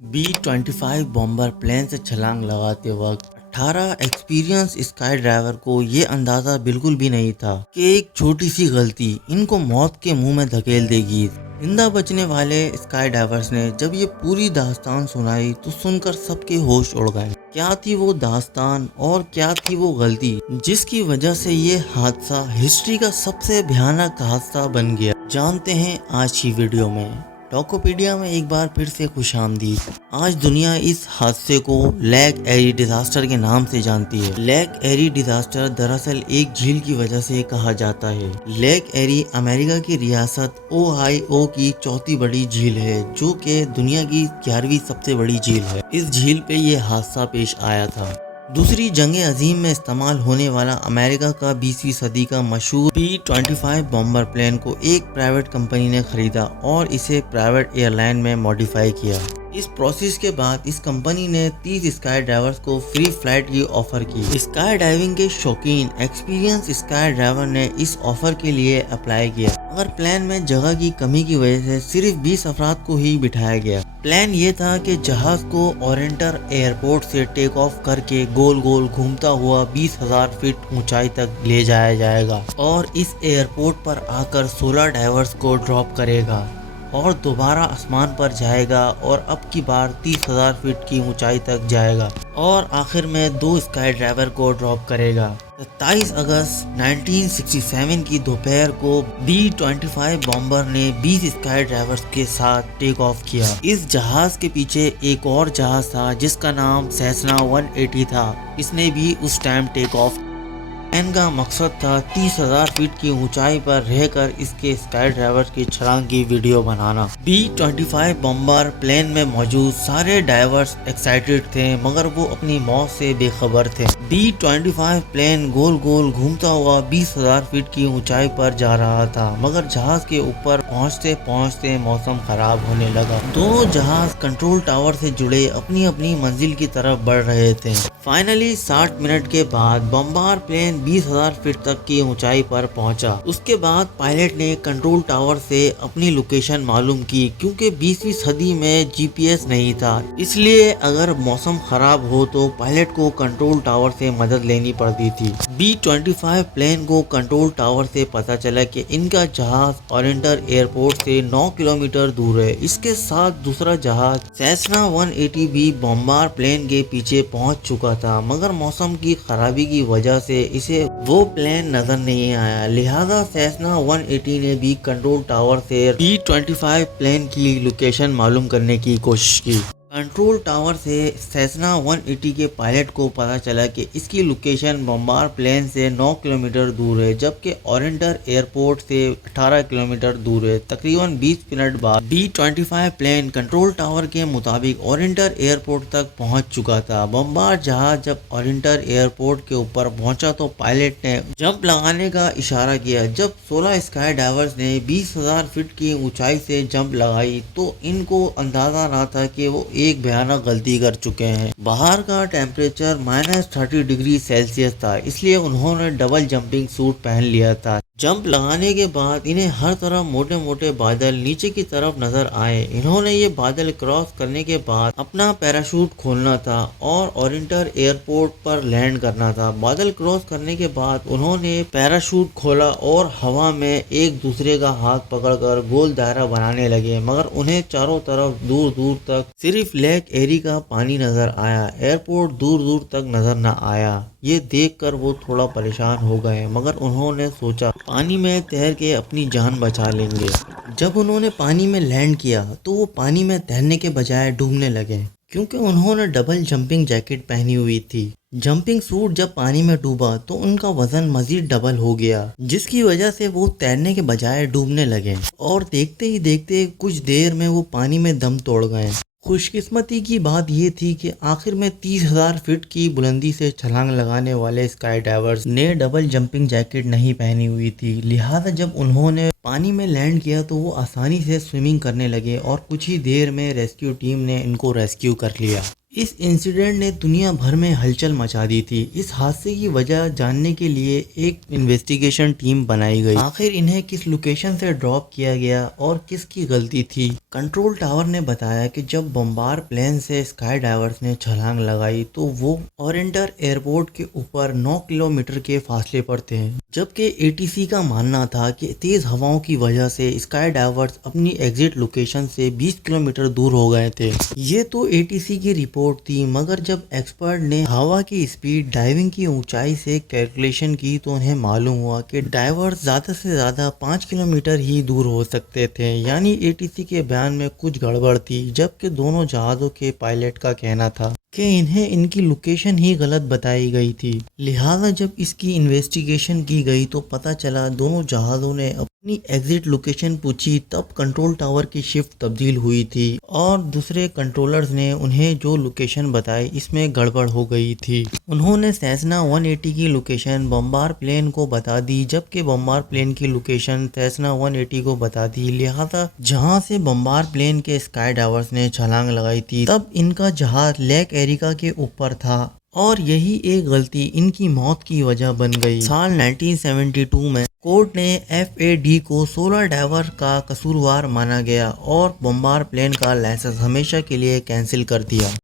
B-25 bomber plane से छलांग लगाते वक्त 18 एक्सपीरियंस स्काई ड्राइवर को ये अंदाजा बिल्कुल भी नहीं था कि एक छोटी सी गलती इनको मौत के मुंह में धकेल देगी। जिंदा बचने वाले स्काई डाइवर्स ने जब ये पूरी दास्तान सुनाई तो सुनकर सबके होश उड़ गए। क्या थी वो दास्तान और क्या थी वो गलती जिसकी वजह से ये हादसा हिस्ट्री का सबसे भयानक हादसा बन गया। जानते हैं आज की वीडियो में। टॉकोपीडिया में एक बार फिर से खुशामदीद। आज दुनिया इस हादसे को लेक एरी डिजास्टर के नाम से जानती है। लेक एरी डिजास्टर दरअसल एक झील की वजह से कहा जाता है। लेक एरी अमेरिका की रियासत ओहायो की चौथी बड़ी झील है, जो कि दुनिया की 11वीं सबसे बड़ी झील है। इस झील पे ये हादसा पेश आया था। दूसरी जंग अजीम में इस्तेमाल होने वाला अमेरिका का 20वीं सदी का मशहूर B-25 बॉम्बर प्लेन को एक प्राइवेट कंपनी ने खरीदा और इसे प्राइवेट एयरलाइन में मॉडिफाई किया। इस प्रोसेस के बाद इस कंपनी ने 30 स्काई ड्राइवर्स को फ्री फ्लाइट की ऑफर की। स्काई डाइविंग के शौकीन एक्सपीरियंस स्काई ड्राइवर ने इस ऑफर के लिए अप्लाई किया, मगर प्लान में जगह की कमी की वजह से सिर्फ 20 अफराद को ही बिठाया गया। प्लान ये था कि जहाज को ओरेंटर एयरपोर्ट से टेक ऑफ करके गोल गोल घूमता हुआ 20,000 फीट ऊंचाई तक ले जाया जाएगा और इस एयरपोर्ट पर आकर 16 डाइवर्स को ड्रॉप करेगा और दोबारा आसमान पर जाएगा और अब की बार 30,000 फीट की ऊंचाई तक जाएगा और आखिर में 2 स्काई ड्राइवर को ड्रॉप करेगा। 27 अगस्त 1967 की दोपहर को B-25 बॉम्बर ने 20 स्काई ड्राइवर्स के साथ टेक ऑफ किया। इस जहाज के पीछे एक और जहाज था जिसका नाम सेसना 180 था। इसने भी उस टाइम टेक ऑफ। प्लान का मकसद था 30,000 फीट की ऊंचाई पर रहकर इसके स्काई ड्राइवर्स की छलांग की वीडियो बनाना। B-25 बॉम्बर प्लेन में मौजूद सारे डाइवर्स एक्साइटेड थे, मगर वो अपनी मौत से बेखबर थे। B-25 प्लेन गोल गोल घूमता हुआ 20,000 फीट की ऊंचाई पर जा रहा था, मगर जहाज के ऊपर पहुंचते पहुंचते मौसम खराब होने लगा। दोनों जहाज कंट्रोल टावर से जुड़े अपनी अपनी मंजिल की तरफ बढ़ रहे थे। फाइनली 60 मिनट के बाद बॉम्बर प्लेन 20,000 फीट तक की ऊंचाई पर पहुंचा। उसके बाद पायलट ने कंट्रोल टावर से अपनी लोकेशन मालूम की। क्योंकि 20वीं सदी में जीपीएस नहीं था, इसलिए अगर मौसम खराब हो तो पायलट को कंट्रोल टावर से मदद लेनी पड़ती थी। B-25 प्लेन को कंट्रोल टावर से पता चला कि इनका जहाज ओरेंटर एयरपोर्ट से 9 किलोमीटर दूर है। इसके साथ दूसरा जहाज सेसना 180 भी बॉम्बर प्लेन के पीछे पहुंच चुका था, मगर मौसम की खराबी की वजह से इसे वो प्लेन नजर नहीं आया। लिहाजा सेसना 180 ने भी कंट्रोल टावर से B-25 प्लेन की लोकेशन मालूम करने की कोशिश की। कंट्रोल टावर से सेसना 180 के पायलट को पता चला कि इसकी लोकेशन बॉम्बर प्लेन से 9 किलोमीटर दूर है, जबकि ओरेंटर एयरपोर्ट से 18 किलोमीटर दूर है। तकरीबन 20 मिनट बाद B-25 प्लेन कंट्रोल टावर के मुताबिक ओरेंटर एयरपोर्ट तक पहुंच चुका था। बॉम्बर जहाज जब ओरेंटर एयरपोर्ट के ऊपर पहुंचा तो पायलट ने जंप लगाने का इशारा किया। जब 16 स्काई डाइवर्स ने 20,000 फीट की ऊंचाई से जंप लगाई तो इनको अंदाजा ना था कि वो एक भयानक गलती कर चुके हैं। बाहर का टेम्परेचर -30 डिग्री सेल्सियस था, इसलिए उन्होंने डबल जंपिंग सूट पहन लिया था। जंप लगाने के बाद इन्हें हर तरफ मोटे मोटे बादल नीचे की तरफ नजर आए। इन्होंने ये बादल क्रॉस करने के बाद अपना पैराशूट खोलना था और ओरेंटर एयरपोर्ट पर लैंड करना था। बादल क्रॉस करने के बाद उन्होंने पैराशूट खोला और हवा में एक दूसरे का हाथ पकड़कर गोल दायरा बनाने लगे, मगर उन्हें चारों तरफ दूर दूर तक सिर्फ लेक एरी का पानी नजर आया। एयरपोर्ट दूर दूर तक नजर न आया। ये देखकर वो थोड़ा परेशान हो गए, मगर उन्होंने सोचा पानी में तैर के अपनी जान बचा लेंगे। जब उन्होंने पानी में लैंड किया तो वो पानी में तैरने के बजाय डूबने लगे, क्योंकि उन्होंने डबल जंपिंग जैकेट पहनी हुई थी। जंपिंग सूट जब पानी में डूबा तो उनका वजन मजीद डबल हो गया, जिसकी वजह से वो तैरने के बजाय डूबने लगे और देखते ही देखते कुछ देर में वो पानी में दम तोड़ गए। खुशकिस्मती की बात ये थी कि आखिर में 30,000 फीट की बुलंदी से छलांग लगाने वाले स्काई डाइवर्स ने डबल जंपिंग जैकेट नहीं पहनी हुई थी। लिहाजा जब उन्होंने पानी में लैंड किया तो वो आसानी से स्विमिंग करने लगे और कुछ ही देर में रेस्क्यू टीम ने इनको रेस्क्यू कर लिया। اس انسیڈنٹ نے دنیا بھر میں ہلچل مچا دی تھی۔ اس حادثے کی وجہ جاننے کے لیے ایک انویسٹیگیشن ٹیم بنائی گئی۔ آخر انہیں کس لوکیشن سے ڈراپ کیا گیا اور کس کی غلطی تھی؟ کنٹرول ٹاور نے بتایا کہ جب بمبار پلین سے اسکائی ڈائیورز نے چھلانگ لگائی تو وہ اورینٹر ایئرپورٹ کے اوپر 9 کلومیٹر کے فاصلے پر تھے، جبکہ ATC کا ماننا تھا کہ تیز ہواؤں کی وجہ سے اسکائی ڈائیورز اپنی ایگزٹ لوکیشن سے 20 کلومیٹر دور ہو گئے تھے۔ یہ تو ATC کی رپورٹ تھی، مگر جب ایکسپرٹ نے ہوا کی اسپیڈ، ڈائیونگ کی اونچائی سے کیلکولیشن کی تو انہیں معلوم ہوا کہ ڈائیورز زیادہ سے زیادہ 5 کلومیٹر ہی دور ہو سکتے تھے، یعنی ATC کے بیان میں کچھ گڑبڑ تھی، جبکہ دونوں جہازوں کے پائلٹ کا کہنا تھا کہ انہیں ان کی لوکیشن ہی غلط بتائی گئی تھی۔ لہٰذا جب اس کی انویسٹیگیشن کی گئی تو پتہ چلا دونوں جہازوں نے اپنی ایگزٹ لوکیشن پوچھی، تب کنٹرول ٹاور کی شفٹ تبدیل ہوئی تھی اور دوسرے کنٹرولرز نے انہیں جو لوکیشن بتائی اس میں گڑبڑ ہو گئی تھی۔ انہوں نے سیسنا 180 کی لوکیشن بمبار پلین کو بتا دی، جبکہ بمبار پلین کی لوکیشن سیسنا 180 کو بتا دی۔ لہٰذا جہاں سے بمبار پلین کے اسکائی ڈائیورز نے چھلانگ لگائی تھی تب ان کا جہاز لیک ایریکا کے اوپر تھا، اور یہی ایک غلطی ان کی موت کی وجہ بن گئی۔ سال 1972 میں کورٹ نے FAD کو 16 ڈائیور کا قصوروار مانا گیا اور بمبار پلین کا لائسنس ہمیشہ کے لیے کینسل کر دیا۔